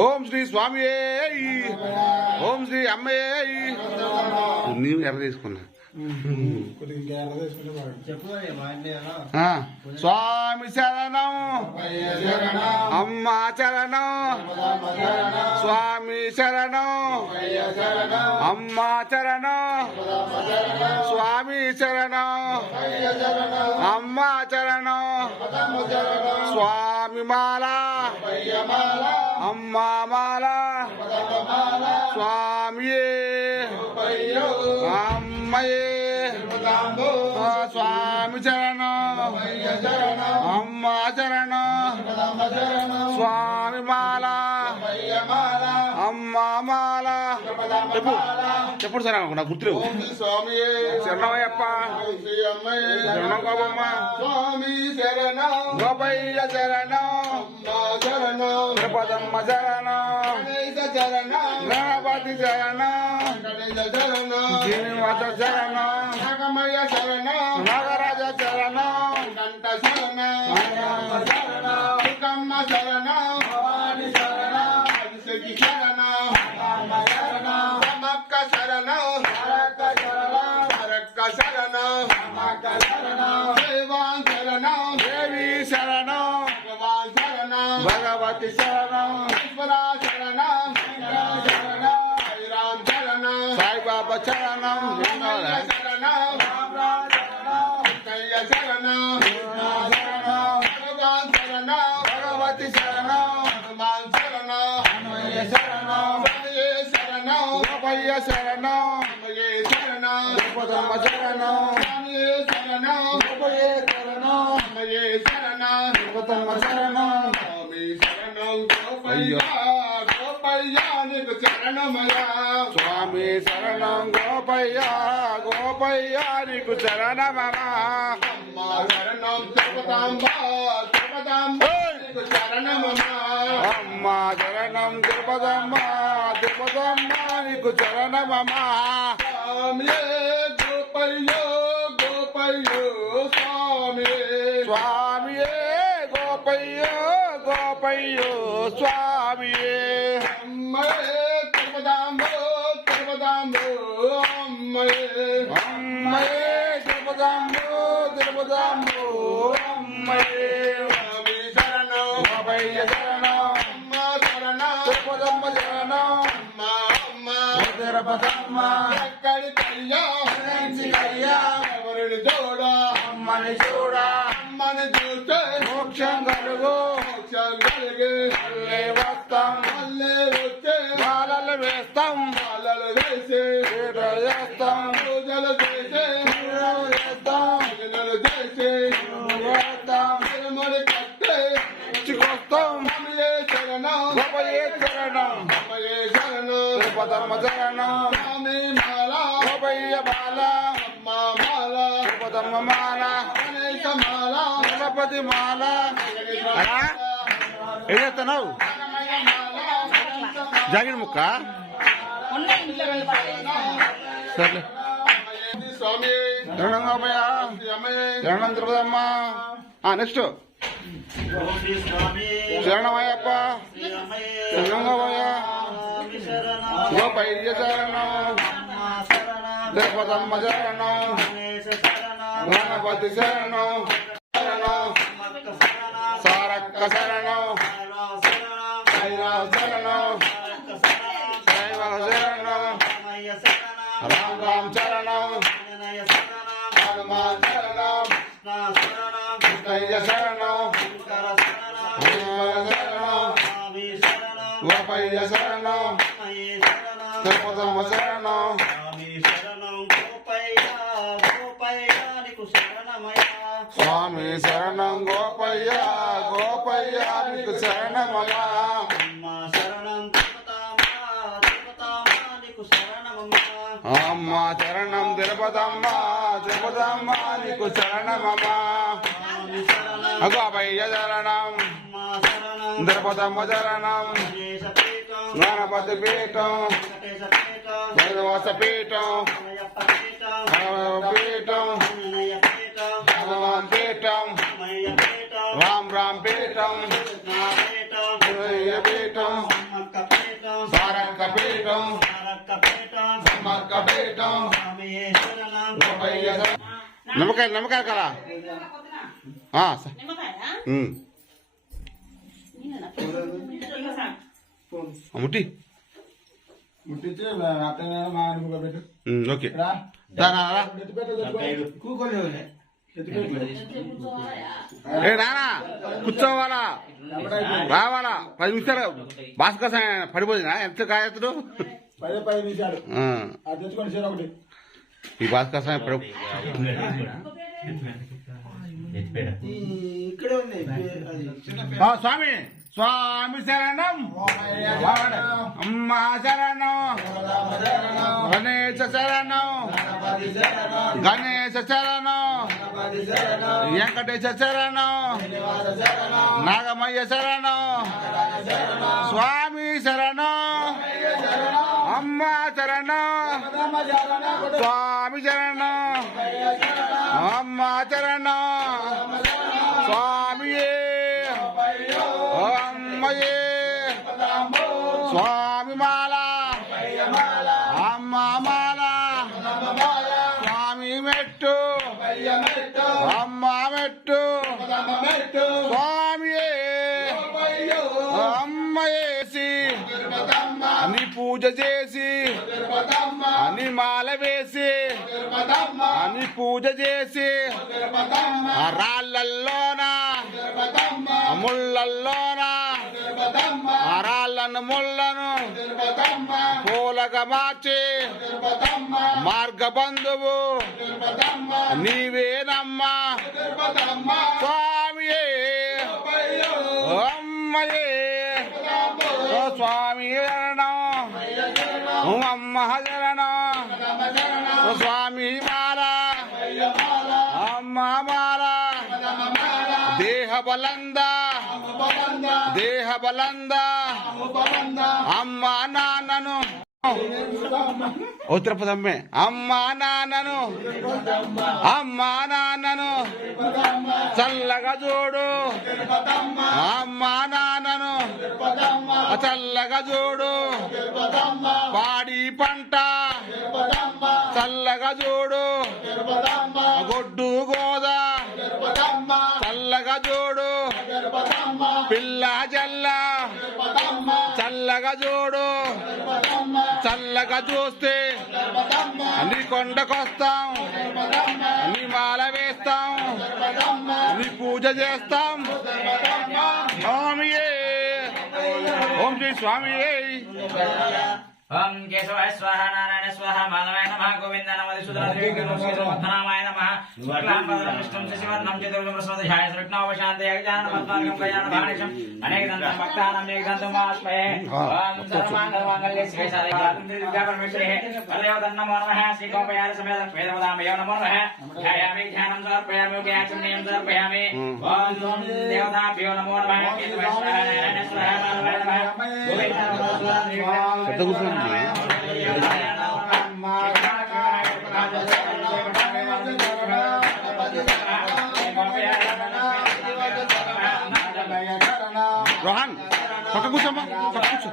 ఓం శ్రీ స్వామి, ఓం శ్రీ అమ్మయ్య. నీవు ఎర్ర తీసుకున్నా. స్వామి శరణం, అమ్మ చరణం, స్వామి శరణం, అమ్మ చరణం, స్వామి శరణం, అమ్మ చరణం, స్వామి మాల, అమ్మ మాల, స్వామియే అమ్మయే. స్వామి చరణం, అమ్మ చరణం, స్వామి మాల, అమ్మ మాల. చెప్పుడు సార్ నాకు గుర్తులేవు. శరణమయ్యప్ప, శరణం గోపమ్మ, స్వామి శరణం, గోపయ్య శరణం, తిరుపతమ్మ శరణం, గణపతి శరణం, శ్రీనివాస శరణం, నాగమయ్య శరణం, నాగరాజ శరణం, కంఠ శరణం, దుర్గమ్మ శరణం, భవాని శరణం, అభిషేకి శరణం, సమక్క శరణం, హరక్క శరణం, హరక్క శరణం, దేవాన్ శరణం, దేవి శరణం, భగవాన్ శరణం, భగవతి శరణం, ఈశ్వర శరణం, సాయిరామ్ శరణం, సాయిబాబా శరణం, శరణం, శరణం, భగవాన్ శరణం, భగవతి శరణం, హనుమాన్ శరణం, శరణం, శరణం, గోపయ్య శరణం, శరణం, తిరుపతమ్మ శరణం, శరణం, గోపయ్య శరణం, శరణం, తిరుపతమ్మ శరణం, స్వామి శరణం, గోపయ్య గోపయ్య నీకు శరణమయ్యా. స్వామి శరణం గోపయ్య, గోపయ్య నీకు శరణమయ్యా. అమ్మ శరణం తిరుపతమ్మ, తిరుపతమ్మ నీకు శరణమయ్యా. అమ్మ శరణం తిరుపతమ్మ, తిరుపతమ్మ నీకు శరణమయ్యా. స్వామి గోపయ్య, గోపయ్య స్వామి, స్వామి గోపయ్య, గోపయ్య స్వామి. అమ్మయే తిరుపతమ్మ, తిరుపతమ్మ అమ్మయే, అమ్మయే తిరుపతమ్మ, తిరుపతమ్మ అమ్మయే. స్వామి శరణం, గోపయ్య శరణం, అమ్మ శరణం, తిరుపతమ్మ శరణం, అమ్మ అమ్మ తిరుపతమ్మ. ఎక్కడికయ్యా కయ్యా, ఎవరిని చూడ, అమ్మని చూడ, అమ్మని చూస్తే మోక్షం కలుగు, మోక్షం కలిగి మళ్ళీ వస్తాం, మళ్ళీ వచ్చే మాలలు వేస్తాం, మాలలు వేసి చేస్తాం, పూజలు చేసి చేస్తాం, పూజలు చేసి చేస్తాం, తిరుమల కట్టే ఇచ్చుకొస్తాం. అమ్మయే శరణం, గోపయ్యే శరణం, అమ్మయే శరణం, తిరుపతమ్మ శరణం, స్వామి మాల, గోపయ్య మాల, అమ్మ మాల, తిరుపతమ్మ మాల, గణేశ మాల, గణపతి మాల. ఏం చేస్తున్నావు? జాగిరి ముక్క సర్లే. స్వామి శరణం గోపయ్య, శరణం తిరుపతమ్మ. నెక్స్ట్ శరణమయ్యప్ప, శరణం గోపయ్య, గోపయ్య శరణం, తిరుపతమ్మ శరణం, గణపతి శరణం, సారక్క శరణం, సాయిరామ్ శరణం, సాయిబాబా శరణం, రామ్ రామ్ శరణం, హనుమాన్ శరణం, కృష్ణయ్య శరణం, గోపయ్య శరణం, తిరుపతమ్మ శరణం. స్వామి శరణం గోపయ్య, గోపయ్య నీకు శరణమయ్యా. అమ్మ శరణం తిరుపతమ్మ, తిరుపతమ్మ నీకు శరణమయ్యా. గోపయ్య శరణం, తిరుపతమ్మ శరణం, గణపతి పీఠం, శ్రీనివాస పీఠం, పీఠం, భగవాన్ పీఠం రామ్ రామ్ పీఠం పీఠం సారక్క పీఠం సమ్మక్క పీఠం నిమ్మకాయ నిమ్మకాయ కదా ముట్టి ముట్టించి ఓకే ఏ నానా కూర్చోవాలా రావాలా 10 నిమిషాలు భాస్కర్ పడిపోయిందా ఎంత కాయతుడు 10 నిమిషాలు తెచ్చుకోండి సార్ ఒకటి ఈ భాస్కర్ సాయం పడి స్వామి స్వామి శరణం అమ్మ శరణం గణేశ శరణం గణేశ శరణం వెంకటేశ శరణం నాగమయ్య శరణం స్వామి శరణం అమ్మ శరణం స్వామి శరణం అమ్మ శరణం స్వామియే అమ్మయే స్వామి మాల అమ్మ మాల స్వామి మెట్టు అమ్మ మెట్టు స్వామియే అమ్మయేసి అని పూజ చేసి అని మాల వేసి అని పూజ చేసి రాళ్ళల్లోన ముళ్ళల్లోన రాళ్ళను ముళ్ళను పూలగా మార్చి మార్గబంధువు నీవేనమ్మా స్వామియే అమ్మయే స్వామి శరణం అమ్మ శరణం స్వామి మాల అమ్మ మాల దేహ బలంద దేహ బలంద అమ్మ నాన్నను ఉత్తరపదమ్మే అమ్మా నాన్నను అమ్మా నాన్నను చల్లగా చూడు అమ్మా నాన్నను చల్లగా చూడు పాడి పంట చల్లగా చూడు గొడ్డు గోద చల్లగా చూడు పిల్ల జల్ల చల్లగా చూడు చల్లగా చూస్తే నీ కొండకొస్తాం నీ మాల వేస్తాం నీ పూజ చేస్తాం స్వామియే ఓం శ్రీ స్వామియే ఓం కేశవాయ స్వాహ నారాయణ స్వాహ మాధవాయ నమః గోవింద నమః మధుసూదనాయ నమః స్వర్గాంబరం విష్ణుం శశివర్ణం చతుర్భుజం ప్రసన్నధ్యాయ సృష్ణావశాంతయ జ్ఞానమత్మార్గం కళ్యాణభానిషం అనేకదంతం భక్తానాం ఏకదంతం వాస్మయే ఓం సర్వమంగళమాంగళ్యే శివే సాధికారం దుర్గా పరమేశ్వరే పరదేవతన్న నమో నమః శ్రీకోపయార సమేత వేదవదామయో నమో నమః ధ్యాయామి ధ్యానం సమర్పయామి ఉపయాచమ్యం సమర్పయామి ఓం దేవతాభ్యో నమో నమః కేశవాయ స్వాహ నారాయణ స్వాహ మాధవాయ నమః గోవింద నమః రోహన్ పక్క కూర్చోమ్మా పక్క కూర్చో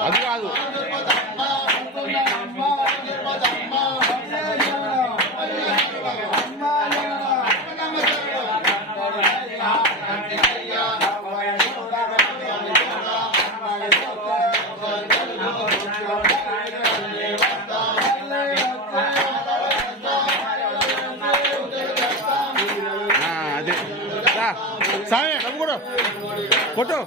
అది కాదు స్వామి డబ్బు కొట్టు కొట్టు